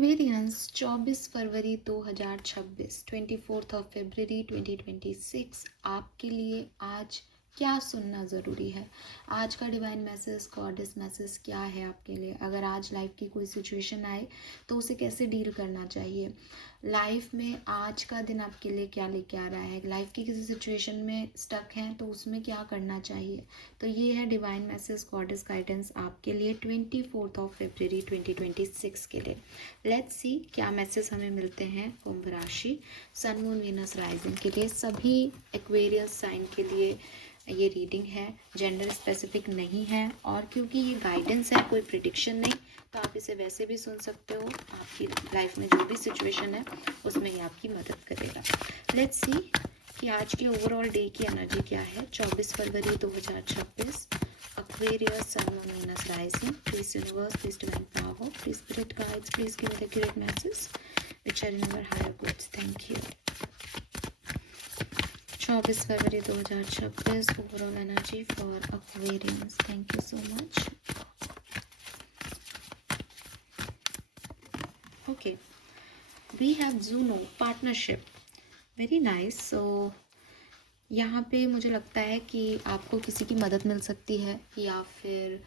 Aquarians 24 फरवरी 2026, 24 फरवरी 2026 आपके लिए आज क्या सुनना ज़रूरी है। आज का डिवाइन मैसेज, गॉडेस मैसेज क्या है आपके लिए। अगर आज लाइफ की कोई सिचुएशन आए तो उसे कैसे डील करना चाहिए। लाइफ में आज का दिन आपके लिए क्या लेके आ रहा है। लाइफ की किसी सिचुएशन में स्टक हैं तो उसमें क्या करना चाहिए। तो ये है डिवाइन मैसेज, गॉडेस गाइडेंस आपके लिए 24 फरवरी 2026 के लिए। लेट्स सी क्या मैसेज हमें मिलते हैं कुंभ राशि, सन मून वीनस राइजिंग के लिए। सभी एक्वेरियस साइन के लिए ये रीडिंग है, जेंडर स्पेसिफिक नहीं है। और क्योंकि ये गाइडेंस है, कोई प्रिडिक्शन नहीं, तो आप इसे वैसे भी सुन सकते हो। आपकी लाइफ में जो भी सिचुएशन है उसमें ये आपकी मदद करेगा। लेट्स सी कि आज के ओवरऑल डे की एनर्जी क्या है। 24 फरवरी 2026, Aquarius, Sun, Moon, Venus rising. Please universe, please divine power, please spirit guides, please give me the accurate messages which are in our higher goods. Thank you. 24 February 2026 overall energy for Aquarians. Thank you so much. Okay, we have Juno partnership. Very nice. So यहाँ पे मुझे लगता है कि आपको किसी की मदद मिल सकती है, या फिर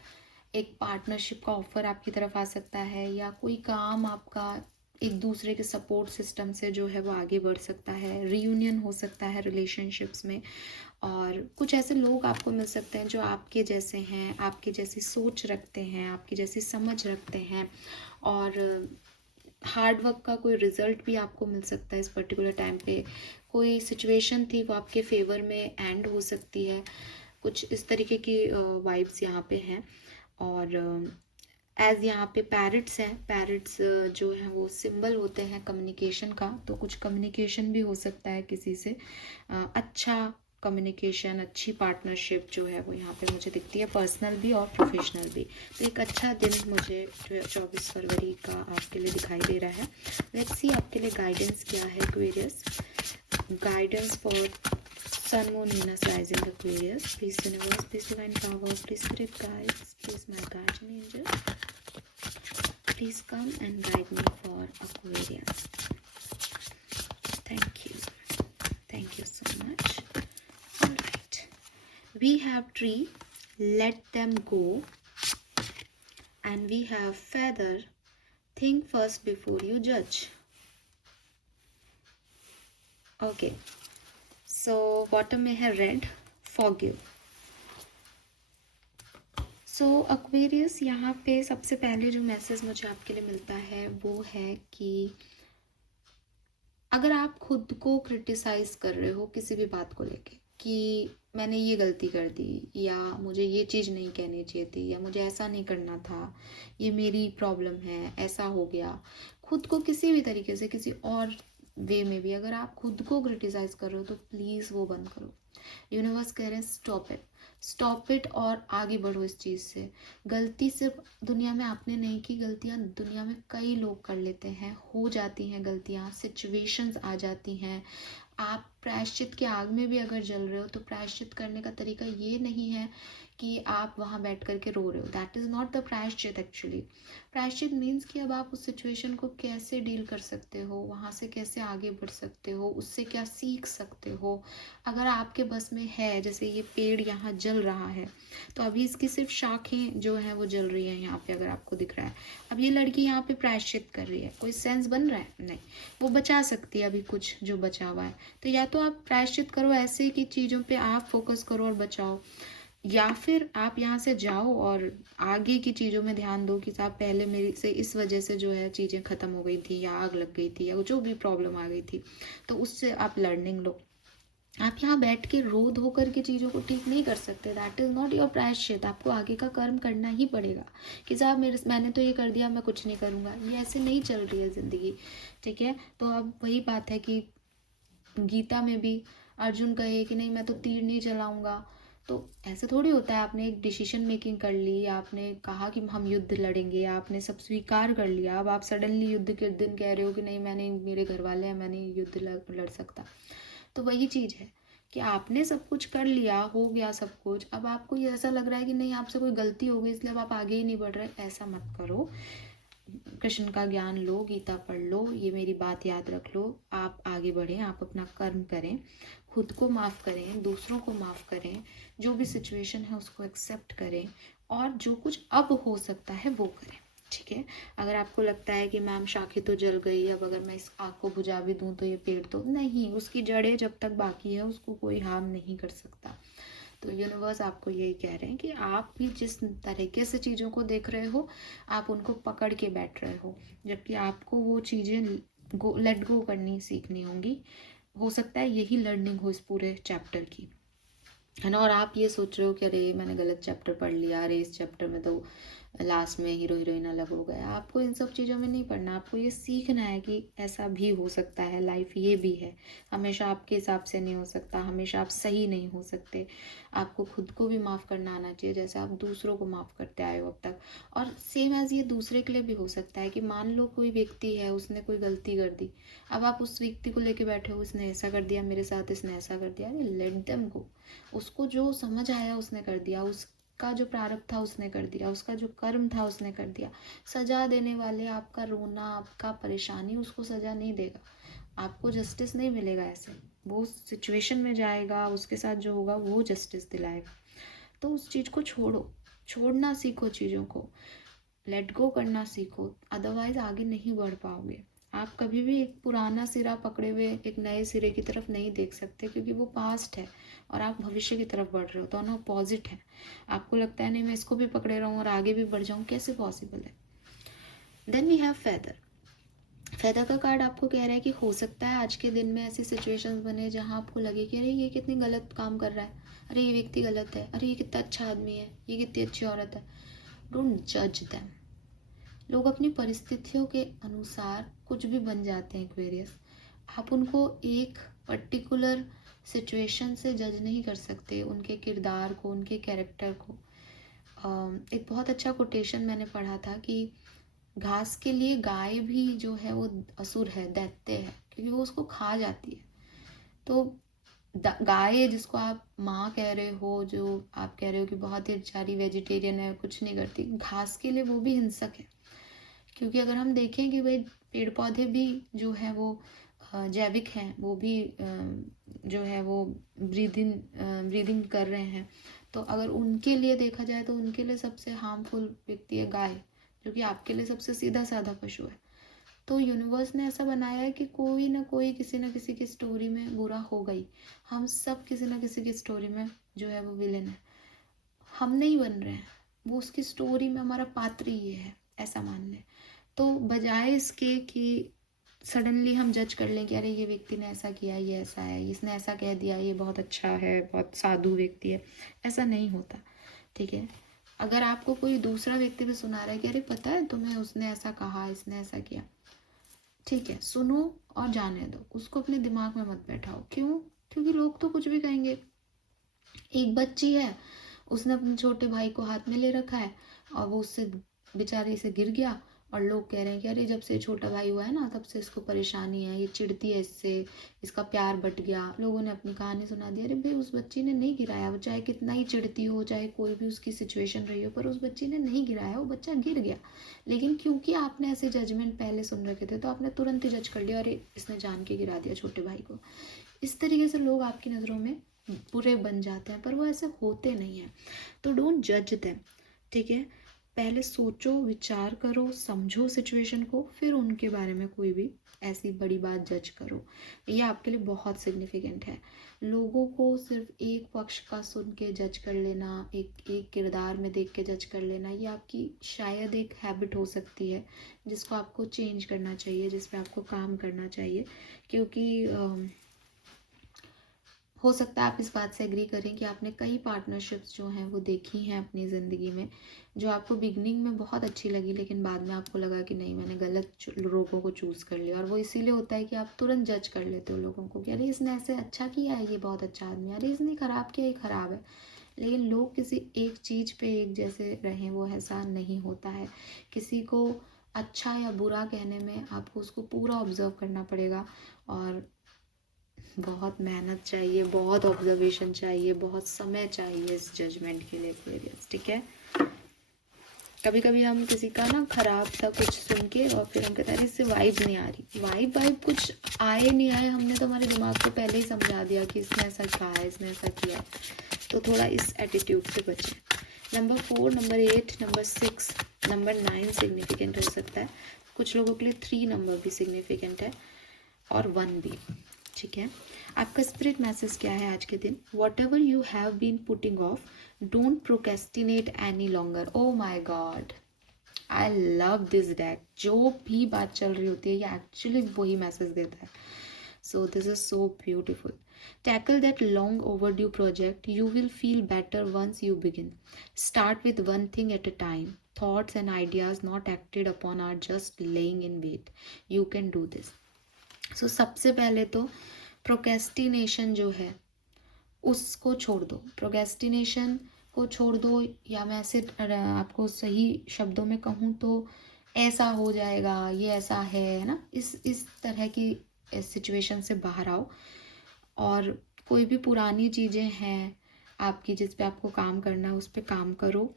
एक पार्टनरशिप का ऑफर आपकी तरफ आ सकता है, या कोई काम आपका एक दूसरे के सपोर्ट सिस्टम से जो है वो आगे बढ़ सकता है। रीयूनियन हो सकता है रिलेशनशिप्स में, और कुछ ऐसे लोग आपको मिल सकते हैं जो आपके जैसे हैं, आपकी जैसी सोच रखते हैं, आपकी जैसी समझ रखते हैं, और हार्ड वर्क का कोई रिजल्ट भी आपको मिल सकता है इस पर्टिकुलर टाइम पे। कोई सिचुएशन थी वो आपके फेवर में एंड हो सकती है। कुछ इस तरीके की वाइब्स यहाँ पे हैं। और एज यहाँ पे पैरट्स हैं, पैरट्स जो हैं वो सिंबल होते हैं कम्युनिकेशन का, तो कुछ कम्युनिकेशन भी हो सकता है किसी से। अच्छा कम्युनिकेशन, अच्छी पार्टनरशिप जो है वो यहाँ पे मुझे दिखती है, पर्सनल भी और प्रोफेशनल भी। तो एक अच्छा दिन मुझे 24 फरवरी का आपके लिए दिखाई दे रहा है। लेट्स सी आपके लिए गाइडेंस क्या है Aquarius. Guidance for Sun, Moon, Venus rising Aquarius. Please universe, please divine power, please spirit guides, please my guardian angel, please come and guide me for Aquarius. Thank you. Thank you so much. All right. We have tree, let them go. And we have feather, think first before you judge. Okay. So bottom में है red, forgive. सो Aquarius यहाँ पे सबसे पहले जो message मुझे आपके लिए मिलता है वो है कि अगर आप खुद को क्रिटिसाइज कर रहे हो किसी भी बात को लेके कि मैंने ये गलती कर दी, या मुझे ये चीज़ नहीं कहनी चाहिए थी, या मुझे ऐसा नहीं करना था, ये मेरी प्रॉब्लम है, ऐसा हो गया, खुद को किसी भी तरीके से किसी और वे में भी अगर आप खुद को क्रिटिसाइज कर रहे हो तो प्लीज़ वो बंद करो। यूनिवर्स कह रहे हैं स्टॉप इट और आगे बढ़ो इस चीज़ से। गलती सिर्फ दुनिया में आपने नहीं की, गलतियाँ दुनिया में कई लोग कर लेते हैं, हो जाती हैं गलतियाँ, सिचुएशंस आ जाती हैं। आप प्रायश्चित के आग में भी अगर जल रहे हो तो प्रायश्चित करने का तरीका ये नहीं है कि आप वहाँ बैठ करके रो रहे हो। दैट इज़ नॉट द प्रायश्चित एक्चुअली। प्रायश्चित मीन्स कि अब आप उस सिचुएशन को कैसे डील कर सकते हो, वहाँ से कैसे आगे बढ़ सकते हो, उससे क्या सीख सकते हो। अगर आपके बस में है, जैसे ये पेड़ यहाँ जल रहा है तो अभी इसकी सिर्फ शाखें जो हैं वो जल रही हैं यहाँ पे, अगर आपको दिख रहा है। अब ये लड़की यहाँ पे प्रायश्चित कर रही है, कोई सेंस बन रहा है? नहीं। वो बचा सकती है अभी कुछ जो बचा हुआ है। तो या तो आप प्रायश्चित करो ऐसे की चीज़ों पे आप फोकस करो और बचाओ, या फिर आप यहाँ से जाओ और आगे की चीज़ों में ध्यान दो कि साहब पहले मेरी से इस वजह से जो है चीज़ें ख़त्म हो गई थी, या आग लग गई थी, या जो भी प्रॉब्लम आ गई थी, तो उससे आप लर्निंग लो। आप यहाँ बैठ के रो धो करके चीज़ों को ठीक नहीं कर सकते। दैट इज़ नॉट योर प्रायश्चित। आपको आगे का कर्म करना ही पड़ेगा कि साहब मैंने तो ये कर दिया, मैं कुछ नहीं करूँगा। ये ऐसे नहीं चल रही है ज़िंदगी, ठीक है। तो अब वही बात है कि गीता में भी अर्जुन कहे कि नहीं मैं तो तीर नहीं चलाऊंगा, तो ऐसे थोड़ी होता है। आपने एक डिसीजन मेकिंग कर ली, आपने कहा कि हम युद्ध लड़ेंगे, आपने सब स्वीकार कर लिया, अब आप सडनली युद्ध के दिन कह रहे हो कि नहीं मैंने, मेरे घर वाले हैं, मैंने युद्ध लड़ सकता। तो वही चीज़ है कि आपने सब कुछ कर लिया, हो गया सब कुछ, अब आपको ये ऐसा लग रहा है कि नहीं आपसे कोई गलती हो गई इसलिए अब आप आगे ही नहीं बढ़ रहे। ऐसा मत करो। कृष्ण का ज्ञान लो, गीता पढ़ लो, ये मेरी बात याद रख लो, आप आगे बढ़ें, आप अपना कर्म करें, खुद को माफ़ करें, दूसरों को माफ़ करें, जो भी सिचुएशन है उसको एक्सेप्ट करें, और जो कुछ अब हो सकता है वो करें। ठीक है, अगर आपको लगता है कि मैम शाखें तो जल गई, अब अगर मैं इस आग को बुझा भी दूं तो ये पेड़ तो नहीं, उसकी जड़ें जब तक बाकी है उसको कोई हार्म नहीं कर सकता। तो यूनिवर्स आपको यही कह रहे हैं कि आप भी जिस तरीके से चीज़ों को देख रहे हो, आप उनको पकड़ के बैठ रहे हो, जबकि आपको वो चीज़ें लेट गो करनी सीखनी होंगी। हो सकता है यही लर्निंग हो इस पूरे चैप्टर की, है ना। और आप ये सोच रहे हो कि अरे मैंने गलत चैप्टर पढ़ लिया, अरे इस चैप्टर में तो लास्ट में हीरो हीरोइन अलग हो गया। आपको इन सब चीज़ों में नहीं पढ़ना, आपको ये सीखना है कि ऐसा भी हो सकता है, लाइफ ये भी है, हमेशा आपके हिसाब से नहीं हो सकता, हमेशा आप सही नहीं हो सकते। आपको खुद को भी माफ़ करना आना चाहिए, जैसे आप दूसरों को माफ़ करते आए हो अब तक। और सेम एज ये दूसरे के लिए भी हो सकता है कि मान लो कोई व्यक्ति है, उसने कोई गलती कर दी, अब आप उस व्यक्ति को लेके बैठे हो, इसने ऐसा कर दिया मेरे साथ, इसने ऐसा कर दिया, अरे लेट देम गो। उसको जो समझ आया उसने कर दिया, उसका जो प्रारब्ध था उसने कर दिया, उसका जो कर्म था उसने कर दिया। सजा देने वाले, आपका रोना, आपका परेशानी उसको सजा नहीं देगा, आपको जस्टिस नहीं मिलेगा ऐसे। वो सिचुएशन में जाएगा, उसके साथ जो होगा वो जस्टिस दिलाएगा। तो उस चीज़ को छोड़ो, छोड़ना सीखो, चीज़ों को लेट गो करना सीखो, अदरवाइज आगे नहीं बढ़ पाओगे। आप कभी भी एक पुराना सिरा पकड़े हुए एक नए सिरे की तरफ नहीं देख सकते, क्योंकि वो पास्ट है और आप भविष्य की तरफ बढ़ रहे हो, दोनों अपोजिट है। आपको लगता है नहीं मैं इसको भी पकड़े रहूं और आगे भी बढ़ जाऊं, कैसे पॉसिबल है। Then we have feather. Feather का कार्ड आपको कह रहा है कि हो सकता है आज के दिन में ऐसी सिचुएशंस बने जहां आपको लगे कि अरे ये कितनी गलत काम कर रहा है, अरे ये व्यक्ति गलत है, अरे ये कितना अच्छा आदमी है, ये कितनी अच्छी औरत है। डोंट जज देम। लोग अपनी परिस्थितियों के अनुसार कुछ भी बन जाते हैं एक्वेरियस। आप उनको एक पर्टिकुलर सिचुएशन से जज नहीं कर सकते, उनके किरदार को, उनके कैरेक्टर को। एक बहुत अच्छा कोटेशन मैंने पढ़ा था कि घास के लिए गाय भी जो है वो असुर है, दैत्य है, क्योंकि वो उसको खा जाती है। तो गाय जिसको आप माँ कह रहे हो, जो आप कह रहे हो कि बहुत ही बेचारी वेजिटेरियन है, कुछ नहीं करती, घास के लिए वो भी हिंसक है। क्योंकि अगर हम देखें कि भाई पेड़ पौधे भी जो है वो जैविक हैं, वो भी जो है वो ब्रीदिंग कर रहे हैं, तो अगर उनके लिए देखा जाए तो उनके लिए सबसे हार्मफुल व्यक्ति है गाय, जो कि आपके लिए सबसे सीधा साधा पशु है। तो यूनिवर्स ने ऐसा बनाया है कि कोई ना कोई किसी ना किसी की स्टोरी में बुरा होगा ही। हम सब किसी ना किसी की स्टोरी में जो है वो विलेन है, हम नहीं बन रहे हैं, वो उसकी स्टोरी में हमारा पात्र ही ये है, ऐसा मान लें। तो बजाय इसके कि सडनली हम जज कर लें कि अरे ये व्यक्ति ने ऐसा किया, ये ऐसा है, इसने ऐसा कह दिया, ये बहुत अच्छा है, बहुत साधु व्यक्ति है, ऐसा नहीं होता। ठीक है, अगर आपको कोई दूसरा व्यक्ति भी सुना रहा है कि अरे पता है तुम्हें, उसने ऐसा कहा, इसने ऐसा किया, ठीक है, सुनो और जाने दो, उसको अपने दिमाग में मत बैठाओ। क्यों? क्योंकि लोग तो कुछ भी कहेंगे। एक बच्ची है, उसने अपने छोटे भाई को हाथ में ले रखा है और वो उससे बेचारे से गिर गया, और लोग कह रहे हैं कि अरे जब से छोटा भाई हुआ है ना तब से इसको परेशानी है, ये चिढ़ती है इससे, इसका प्यार बट गया। लोगों ने अपनी कहानी सुना दी। अरे भाई उस बच्ची ने नहीं गिराया, वो चाहे कितना ही चिढ़ती हो, चाहे कोई भी उसकी सिचुएशन रही हो, पर उस बच्ची ने नहीं गिराया, वो बच्चा गिर गया। लेकिन क्योंकि आपने ऐसे जजमेंट पहले सुन रखे थे तो आपने तुरंत ही जज कर लिया, अरे इसने जान के गिरा दिया छोटे भाई को। इस तरीके से लोग आपकी नज़रों में बुरे बन जाते हैं, पर वो ऐसे होते नहीं हैं। तो डोंट जज देम। ठीक है, पहले सोचो, विचार करो, समझो सिचुएशन को, फिर उनके बारे में कोई भी ऐसी बड़ी बात जज करो। ये आपके लिए बहुत सिग्निफिकेंट है। लोगों को सिर्फ एक पक्ष का सुन के जज कर लेना, एक किरदार में देख के जज कर लेना, ये आपकी शायद एक हैबिट हो सकती है जिसको आपको चेंज करना चाहिए, जिस पे आपको काम करना चाहिए। क्योंकि हो सकता है आप इस बात से एग्री करें कि आपने कई पार्टनरशिप्स जो हैं वो देखी हैं अपनी ज़िंदगी में, जो आपको बिगनिंग में बहुत अच्छी लगी, लेकिन बाद में आपको लगा कि नहीं, मैंने गलत लोगों को चूज़ कर लिया। और वो इसीलिए होता है कि आप तुरंत जज कर लेते हो लोगों को कि अरे इसने ऐसे अच्छा किया है, ये बहुत अच्छा आदमी है, अरे इसने ख़राब किया, ये ख़राब है। लेकिन लोग किसी एक चीज़ पे एक जैसे रहें, वो ऐसा नहीं होता है। किसी को अच्छा या बुरा कहने में आपको उसको पूरा ऑब्जर्व करना पड़ेगा, और बहुत मेहनत चाहिए, बहुत ऑब्जर्वेशन चाहिए, बहुत समय चाहिए इस जजमेंट के लिए एक्वेरियस। ठीक है, कभी कभी हम किसी का ना खराब सा कुछ सुन के और फिर हम कहते हैं इससे वाइब नहीं आ रही, वाइब कुछ आए नहीं आए, हमने तो हमारे दिमाग को पहले ही समझा दिया कि इसने ऐसा कहा है, इसने ऐसा किया है। तो थोड़ा इस एटीट्यूड से बचें। Number 4, number 8, number 6, number 9 significant हो सकता है। कुछ लोगों के लिए 3 नंबर भी सिग्निफिकेंट है और 1 भी, ठीक है। आपका स्पिरिट मैसेज क्या है आज के दिन? Whatever you have been putting off, don't procrastinate any longer. Oh my God, I love this deck. जो भी बात चल रही होती है ये एक्चुअली वही मैसेज देता है। So this is so beautiful. Tackle that long overdue project. You will feel better once you begin. Start with one thing at a time. Thoughts and ideas not acted upon are just laying in wait. You can do this. So सबसे पहले तो procrastination जो है उसको छोड़ दो। Procrastination को छोड़ दो, या मैं ऐसे आपको सही शब्दों में कहूँ तो ऐसा हो जाएगा, ये ऐसा है ना, इस तरह की सिचुएशन से बाहर आओ। और कोई भी पुरानी चीज़ें हैं आपकी जिस पे आपको काम करना है उस पे काम करो।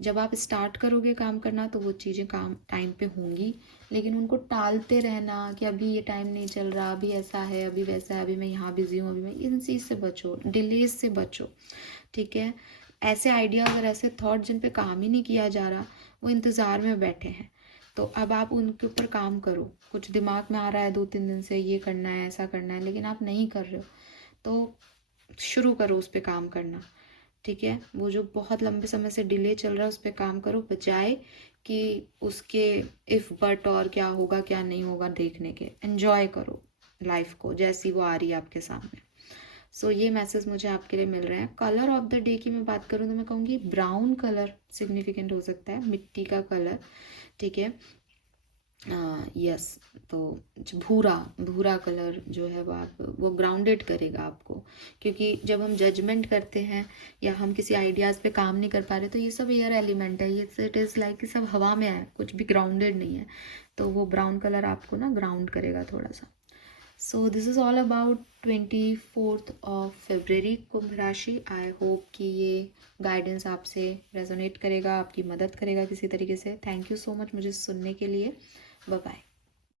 जब आप स्टार्ट करोगे काम करना तो वो चीज़ें काम टाइम पे होंगी, लेकिन उनको टालते रहना कि अभी ये टाइम नहीं चल रहा, अभी ऐसा है, अभी वैसा है, अभी मैं यहाँ बिजी हूँ, अभी मैं, इन चीज़ से बचो, डिलेज से बचो, ठीक है। ऐसे आइडियाज़ और ऐसे थॉट जिन पे काम ही नहीं किया जा रहा, वो इंतज़ार में बैठे हैं, तो अब आप उनके ऊपर काम करो। कुछ दिमाग में आ रहा है 2-3 दिन से ये करना है, ऐसा करना है, लेकिन आप नहीं कर रहे हो, तो शुरू करो उस पर काम करना, ठीक है। वो जो बहुत लंबे समय से डिले चल रहा है उस पर काम करो, बजाय कि उसके इफ़ बट और क्या होगा क्या नहीं होगा देखने के। एन्जॉय करो लाइफ को जैसी वो आ रही है आपके सामने। सो ये मैसेज मुझे आपके लिए मिल रहे हैं। कलर ऑफ द डे की मैं बात करूँ तो मैं कहूँगी ब्राउन कलर सिग्निफिकेंट हो सकता है, मिट्टी का कलर, ठीक है। यस, तो भूरा भूरा कलर जो है वो ग्राउंडेड करेगा आपको, क्योंकि जब हम जजमेंट करते हैं या हम किसी आइडियाज़ पे काम नहीं कर पा रहे तो ये सब एयर एलिमेंट है, ये इट इज़ लाइक सब हवा में है, कुछ भी ग्राउंडेड नहीं है, तो वो ब्राउन कलर आपको ना ग्राउंड करेगा थोड़ा सा। So this is all about 24 February कुंभ राशि। आई होप कि ये गाइडेंस आपसे रेजोनेट करेगा, आपकी मदद करेगा किसी तरीके से। थैंक यू सो मच मुझे सुनने के लिए। Bye bye.